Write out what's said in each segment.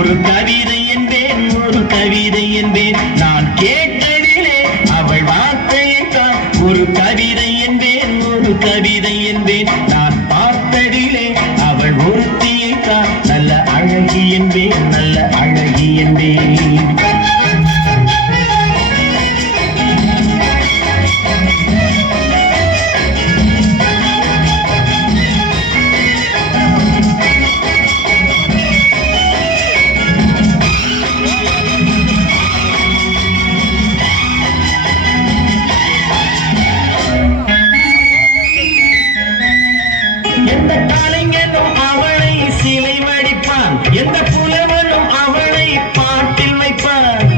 ஒரு கவிதை என்பேன் ஒரு கவிதை என்பேன் நான் கேட்டதிலே அவள் வார்த்தையை தான் ஒரு கவிதை என்பேன் ஒரு கவிதை என்பேன் நான் பார்த்ததிலே அவள் ஒருத்தியை தான் நல்ல அழகி என்பேன் நல்ல அழகி என்பேன். எந்த கலைஞனும் அவளை சிலை வடிப்பான் எந்த புலவனும் அவளை பாட்டில் வைப்பான்.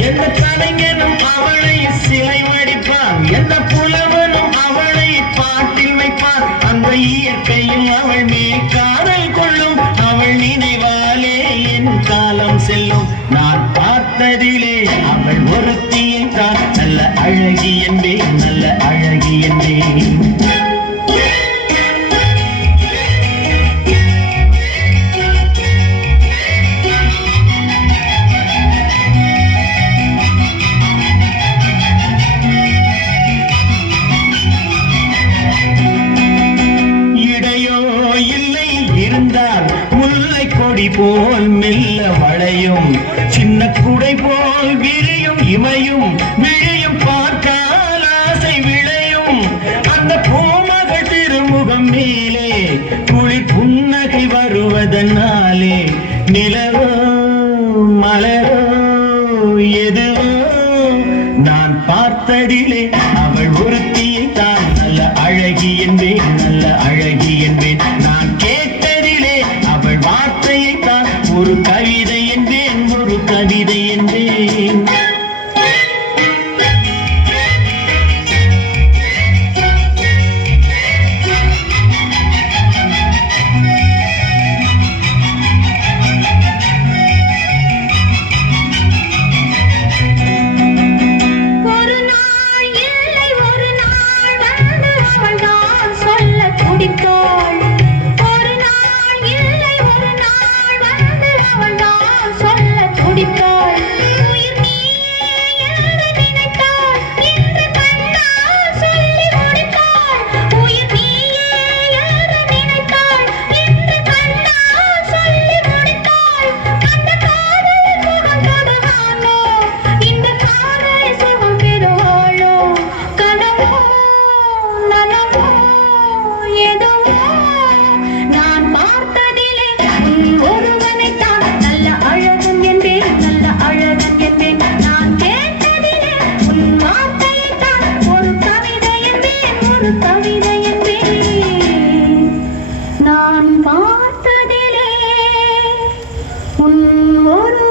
எந்த கலைஞனும் அவளை சிலை வடிப்பான் எந்த புலவனும் அவளை பாட்டில் வைப்பான். அந்த இயற்கையும் அவள் மேல் காதல் கொள்ளும் அவள் நினைவாலே என் காலம் செல்லும். நான் பார்த்ததிலே அவள் ஒருத்தியை தான் நல்ல அழகி என்பேன் நல்ல அழகி என்பேன். இடையோ இல்லை இருந்தால் முல்லை கொடி போல் மெல்ல வளையும் சின்ன குடை போல் விரியும் இமையும் விழியும் பார்த்தால் ஆசை விளையும். அந்த பூமகள் திருமுகம் மேலே குளிர் புன்னகை வருவதனாலே நிலவோ மலரோ எதுவோ நான் பார்த்ததிலே அவள் ஒருத்தியை தான் நல்ல அழகி என்பேன் நல்ல அழகி என்பேன். நான் கேட்டதிலே அவள் வார்த்தையை தான் ஒரு கவிதை என்பேன் ஒரு கவிதை என்பேன். நான் பார்த்ததிலே உன் ஒரு